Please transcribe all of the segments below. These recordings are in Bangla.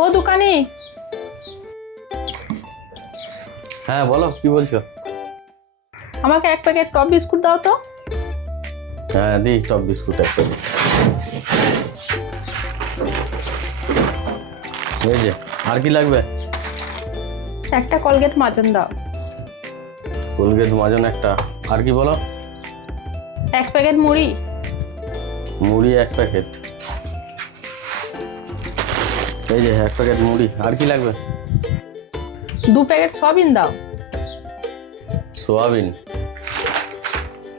ও দোকানি। হ্যাঁ বলো, কি বলছো? আমাকে এক প্যাকেট টপ বিস্কুট দাও তো। হ্যাঁ দিই, টপ বিস্কুট এক প্যাকেট। এই যে, আর কি লাগবে? একটা কলগেট মাজন দাও। কোলগেট মাজন একটা। আর কি বলো? এক প্যাকেট মুড়ি। মুড়ি এক প্যাকেট। এই যে এক প্যাকেট মুড়ি। আর কি লাগবে? 2 প্যাকেট সয়াবিন দাও। সোয়াবিন।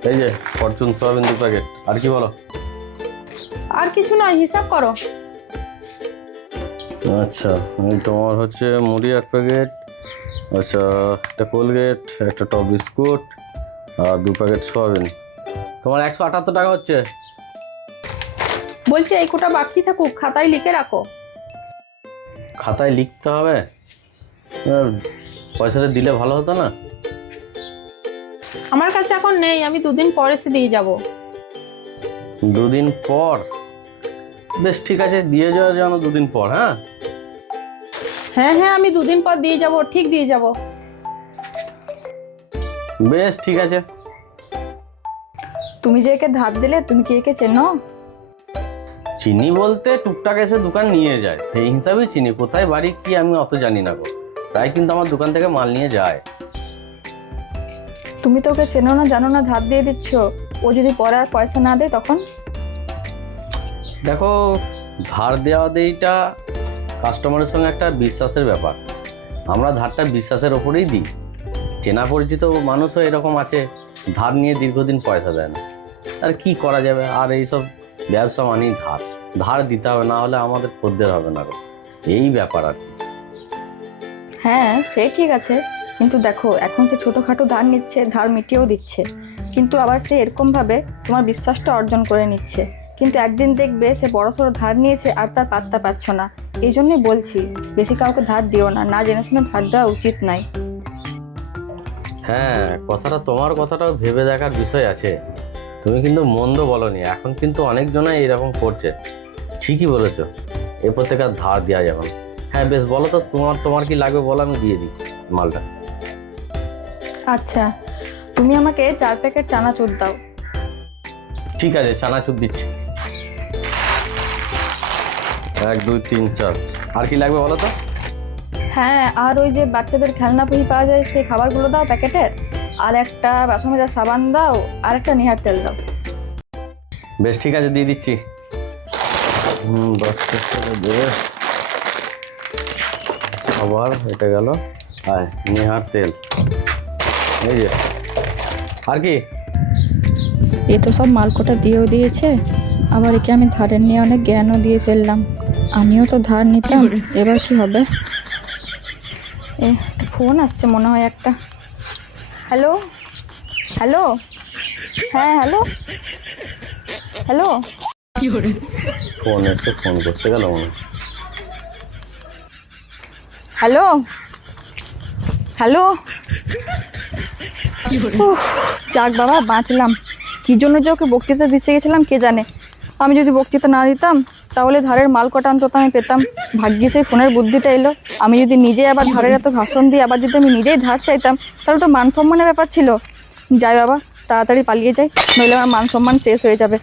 এই যে ফরচুন সোয়াবিন 2 প্যাকেট। আর কি বলো? আর কিছু নয়, হিসাব করো। আচ্ছা, তোমার হচ্ছে মুড়ি এক প্যাকেট, আচ্ছা একটা কোলগেট, একটা টপ বিস্কুট আর 2 প্যাকেট সোয়াবিন। তোমার 178 টাকা হচ্ছে। বলছি এই কোটা বাকি থাকুক, খাতায় লিখে রাখো। খাতায় লিখতে হবে? পয়সাটা দিলে ভালো হতো না? আমার কাছে এখন নেই, আমি 2 দিন পর এসে দিয়ে যাব। 2 দিন পর? বেশ ঠিক আছে, দিয়ে যাওয়া যেন 2 দিন পর। হ্যাঁ হ্যাঁ হ্যাঁ, আমি 2 দিন পর দিয়ে যাব, ঠিক দিয়ে যাব। বেশ ঠিক আছে। তুমি যে একে ধার দিলে, তুমি কি একে চেনো? চিনি বলতে টুকটাক এসে দোকান নিয়ে যায়, সেই হিসাবেই চিনি। কোথায় বাড়ি কি আমি অত জানি না গো, তাই কিন্তু আমার দোকান থেকে মাল নিয়ে যায়। তুমি তো ওকে চেনো না, জানো না, ধার দিয়ে দিচ্ছ। ও যদি পরে আর পয়সা না দেয় তখন? দেখো, ধার দেওয়া দেইটা কাস্টমারের সঙ্গে একটা বিশ্বাসের ব্যাপার। আমরা ধারটা বিশ্বাসের ওপরেই দিই। চেনা পরিচিত মানুষও এরকম আছে, ধার নিয়ে দীর্ঘদিন পয়সা দেয় না। আর কি করা যাবে? আর এইসব ব্যবসা মানেই ধার, ধার দিতে হবে, না হলে আমাদের খদ্দের হবে না গো। এই ব্যাপার আর কি। হ্যাঁ সে ঠিক আছে, কিন্তু দেখো এখন সে ছোটোখাটো ধার নিচ্ছে, ধার মিটিয়েও দিচ্ছে, কিন্তু আবার সে এরকমভাবে তোমার বিশ্বাসটা অর্জন করে নিচ্ছে। কিন্তু একদিন দেখবে সে বড়সড় ধার নিয়েছে আর তার পাত্তা পাচ্ছ না। এই জন্যই বলছি, বেশি কাউকে ধার দিও না, না জেনে শুনে ধার দেওয়া উচিত নাই। হ্যাঁ, তোমার কথাটাও ভেবে দেখার বিষয় আছে। তুমি কিন্তু মন্দ বলনি, এখন কিন্তু অনেকজনাই এরকম করছে। ঠিকই বলেছো, এরপর থেকে আর ধার দেওয়া যাবে না। হ্যাঁ বেশ, বলো তো তোমার কি লাগবে বলো, আমি দিয়ে দিই মালটা। আচ্ছা, তুমি আমাকে 4 প্যাকেট চানাচুর দাও। ঠিক আছে, চানাচুর দিচ্ছি। 1 2 3 4। আর কি লাগবে বলো তো? হ্যাঁ, আর ওই যে বাচ্চাদের খেলনা পুঁজি পাওয়া যায়, সেই খাবারগুলো দাও প্যাকেটের। আর একটা বাসন মাজার সাবান দাও, আর একটা নিহার তেল দাও। বেশ ঠিক আছে, দিয়ে দিচ্ছি। দেবে আবার এটা গেল। আয় নিহার তেল। এই যে, আর কি? এই তো সব মালকোটা দিয়েও দিয়েছে, আবার একে আমি ধারের নিয়ে অনেক জ্ঞানও দিয়ে ফেললাম। আমিও তো ধার নিতাম, এবার কি হবে? ফোন আসছে মনে হয় একটা। হ্যালো হ্যালো, হ্যাঁ হ্যালো হ্যালো। ফোন এসছে, ফোন করতে গেল মনে হয়। Hello hello. যাক বাবা, বাঁচলাম। কী জন্য যে ওকে বক্তৃতা দিতে গেছিলাম কে জানে। আমি যদি বক্তৃতা না দিতাম তাহলে ধারের মাল কটা অন্তত আমি পেতাম। ভাগ্যে সেই ফোনের বুদ্ধিটা এলো। আমি যদি নিজে আবার ধারের এত ভাষণ দিই, আবার যদি আমি নিজেই ধার চাইতাম, তাহলে তো মান সম্মানের ব্যাপার ছিল। যাই বাবা, তাড়াতাড়ি পালিয়ে যাই, নইলে আমার মান সম্মান শেষ হয়ে যাবে।